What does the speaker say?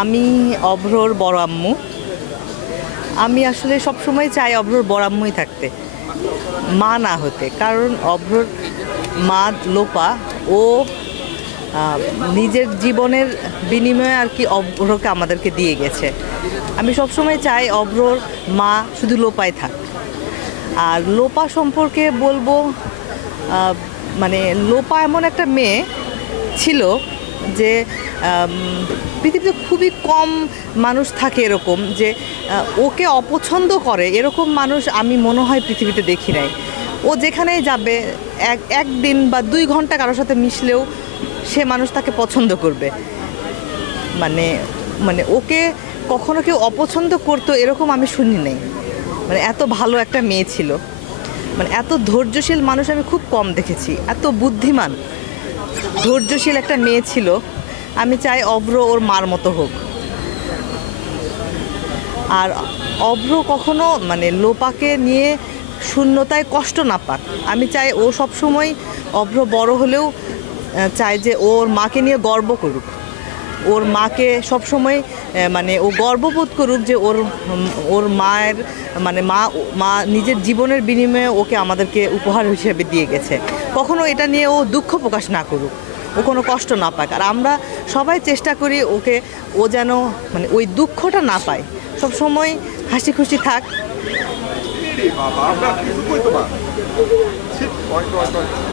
আমি অভ্রর বড় আম্মু। আমি আসলে সবসময় চাই অভ্রর বড় আম্মুই থাকতে, মা না হতে। কারণ অভ্রর মা লোপা, ও নিজের জীবনের বিনিময়ে আর কি অভ্রকে আমাদেরকে দিয়ে গেছে। আমি সবসময় চাই অভ্রর মা শুধু লোপায় থাক। আর লোপা সম্পর্কে বলবো, মানে লোপা এমন একটা মেয়ে ছিল যে পৃথিবীতে খুবই কম মানুষ থাকে এরকম যে ওকে অপছন্দ করে, এরকম মানুষ আমি মনে হয় পৃথিবীতে দেখি নাই। ও যেখানেই যাবে একদিন বা 2 ঘন্টা কারোর সাথে মিশলেও সে মানুষ তাকে পছন্দ করবে। মানে মানে ওকে কখনো কেউ অপছন্দ করতো এরকম আমি শুনি নাই। মানে এত ভালো একটা মেয়ে ছিল, মানে এত ধৈর্যশীল মানুষ আমি খুব কম দেখেছি। এত বুদ্ধিমান ধৈর্যশীল একটা মেয়ে ছিল। আমি চাই অভ্র ওর মার মতো হোক। আর অভ্র কখনো মানে লোপাকে নিয়ে শূন্যতায় কষ্ট না পাক। আমি চাই ও সবসময় অভ্র বড় হলেও চায় যে ওর মাকে নিয়ে গর্ব করুক, ওর মাকে সবসময় মানে ও গর্ববোধ করুক যে ওর ওর মায়ের মানে মা নিজের জীবনের বিনিময়ে ওকে আমাদেরকে উপহার হিসেবে দিয়ে গেছে। কখনো এটা নিয়ে ও দুঃখ প্রকাশ না করুক, ও কোনো কষ্ট না পাক। আর আমরা সবাই চেষ্টা করি ওকে, ও যেন মানে ওই দুঃখটা না পায়, সবসময় হাসি খুশি থাক।